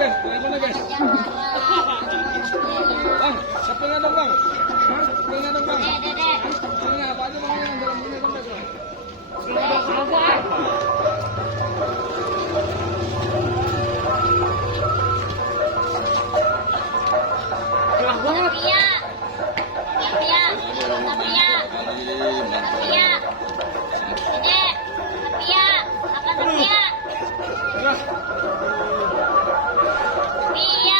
guys, bagaimana guys? Bang, sepengah dong bang. Sepengah dong bang. Sepengah apa aja bang yang dalam ini bang?